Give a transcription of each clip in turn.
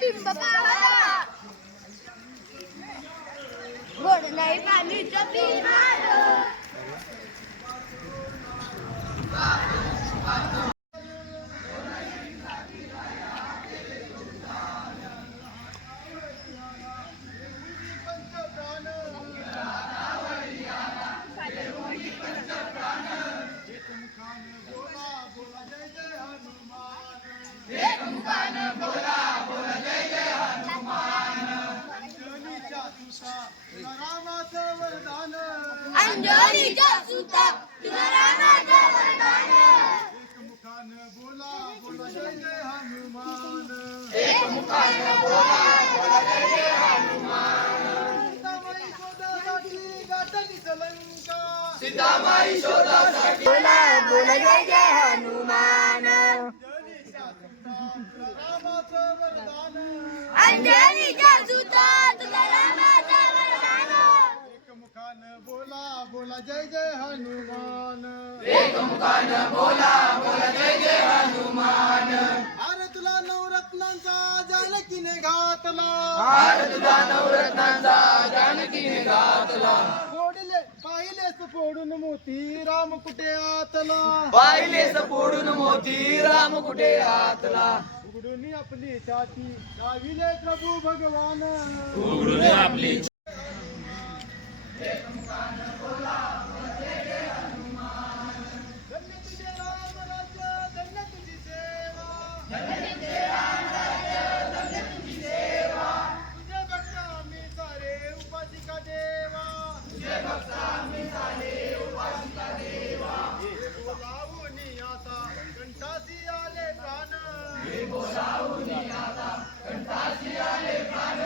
बिंब पाहता गोड नाही पाणीचं पिणार अंजनीच्या सुता तुझा रामाचं वरदान एकमुखानं बोला बोला जय जय हनुमान एकमुखानं बोला बोला जय जय हनुमान सीतामाई शोधासाठी गाठली सलंका सीतामाई शोधासाठी बोला बोला जय जय हनुमान रामाचं वरदान अंजनीच्या सुता तुझा रामाचं वरदान एकमुखानं बोला बोला जय जय हनुमान एकमुखानं बोला बोला जय जय हनुमान अरे तुला नवरत्नांचा जानकीने घातला अरे तुझा नवरत्नांचा जानकीने घातला पाहिलेस फोडून मोती राम कुठे आतला पाहिलेस फोडून मोती राम कुठे आतला उघडून आपली छाती दाविले प्रभू भगवान उघडून आपली धन्य तुझे राम राज्य धन्य तुझी सेवा तुझे भक्त आम्ही सारे उपासिका देवा हे बोलावूनी आता कंठासी आले प्राण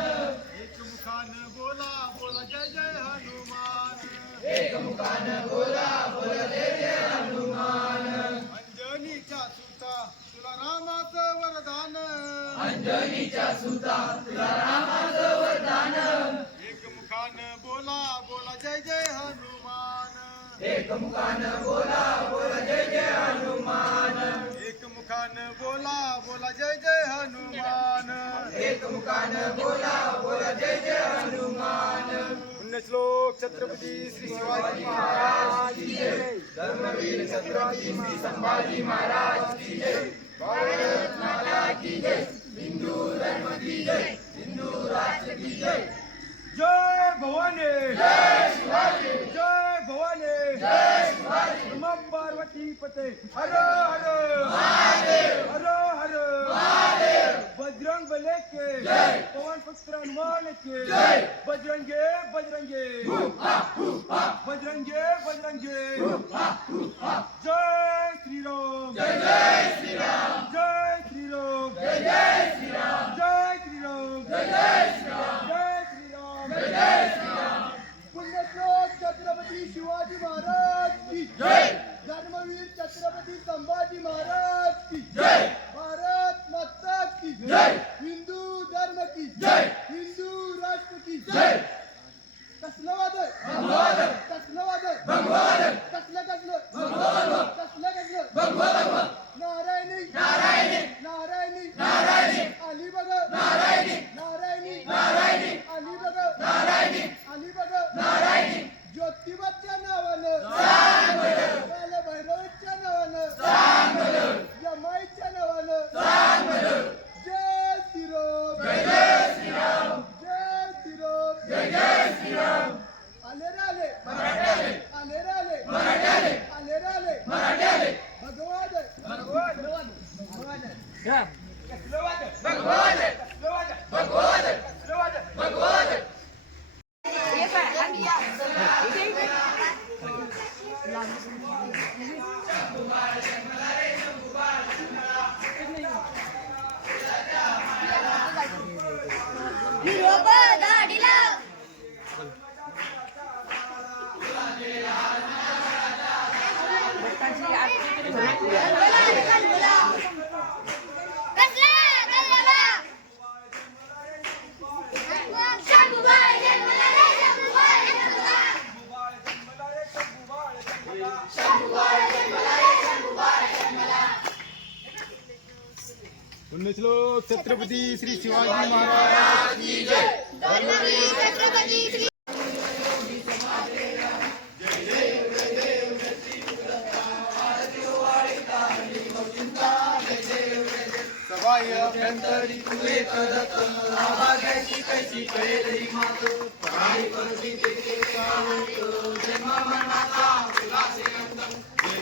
एकमुखानं बोला बोला जय जय हनुमान अंजनीच्या सुता तुला रामाचं वरदान अंजनीच्या सुता तुला रामाचं वरदान एकमुखानं बोला बोला जय जय हनुमान एकमुखानं बोला बोला जय जय हनुमान एकमुखानं बोला बोला जय जय हनुमान एकमुखानं बोला बोला जय जय हनुमान पुण्यश्लोक छत्रपती श्री शिवाजी महाराज की जय धर्मवीर छत्रपती श्री संभाजी महाराज की जय भारत माता की जय हिंदू धर्म की जय हिंदू राष्ट्र की जय जय भवानी जय शिवाजी जय भवानी जय शिवाजी नमः पार्वती पते हर हर महादेव हर हर महादेव बजरंग बले के जय पवन पुत्र हनुमान के जय बजरंगे बजरंगे बजरंगे बजरंगे जय श्री राम जय जय श्री राम जय श्री राम जय जय श्री राम जय श्री राम जय जय श्री राम जय श्री राम जय जय श्री राम पुण्यश्लोक छत्रपती शिवाजी महाराज की जय धर्मवीर छत्रपती संभाजी महाराज की जय भारत माता की जय हिंदू धर्म की जय हिंदू राष्ट्र की जय कसलं वादळ भगवान कसलं वादळ भगवान कसलं कसलं भगवान कसलं कसलं भगवान नारायणी नारायणी नारायणी नारायणी आली बघ नारायणी नारायणी नारायणी आली बघ नारायणी आली बघ नारायणी ज्योतिबाच्या नावानं सांग बरं बालभैरवाच्या नावानं सांग बरं यमाईच्या नावानं सांग बरं जय श्रीराम जय जय श्रीराम जय श्रीराम जय जय श्रीराम आले रे आले मराठ्याले आले रे आले मराठ्याले आले रे आले मराठ्याले भगवान भगवान भगवान भगवान भगवान भगवान पुण्य श्लोक छत्रपती श्री शिवाजी महाराज की जय. धर्मवीर छत्रपती श्री सबाई अभ्यंतरी तू एक दत्त आभाग्याची कैसी कळेली मात प्राणी करुणी देते जन्म मनाचा उल्हासे अंत.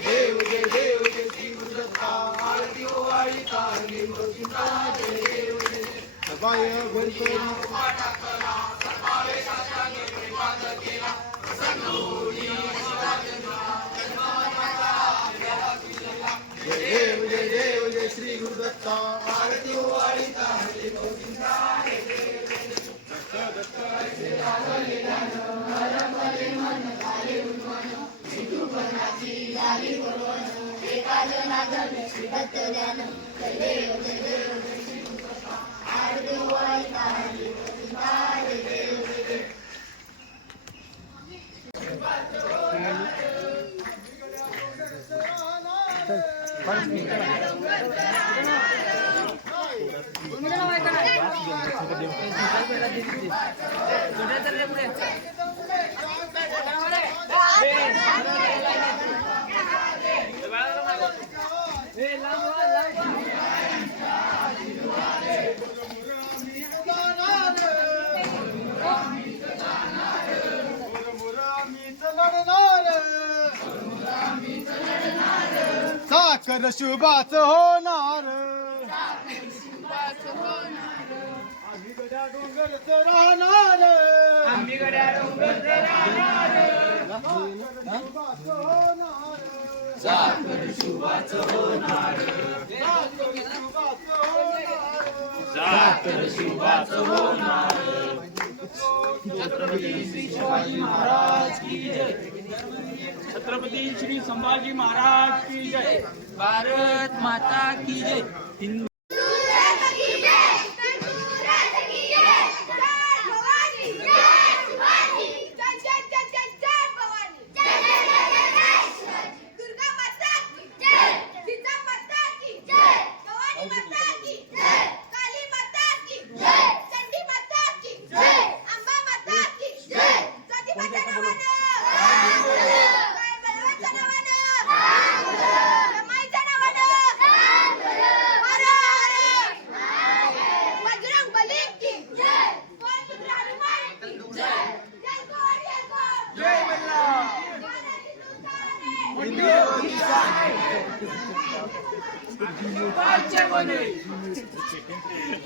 जय देव जय श्री गुरुदत्ता आरती ओवाळी तारली मृत्यूंचा जय देव जय. सबाई अभ्यंतरी जय देव जय श्री गुरुदत्ता आरती ओवाळी तारली मृत्यूंचा जय देव जय. साखर शुभाच होणार आम्ही गड्या डोंगरच राहणार आम्ही गड्या डोंगरच राहणार साखर शुभाच होणार साखर शुभाच होणार. छत्रपती श्री शिवाजी महाराज की जय. छत्रपती श्री संभाजी महाराज की जय. भारत माता की जय. हिंदू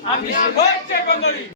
आम्ही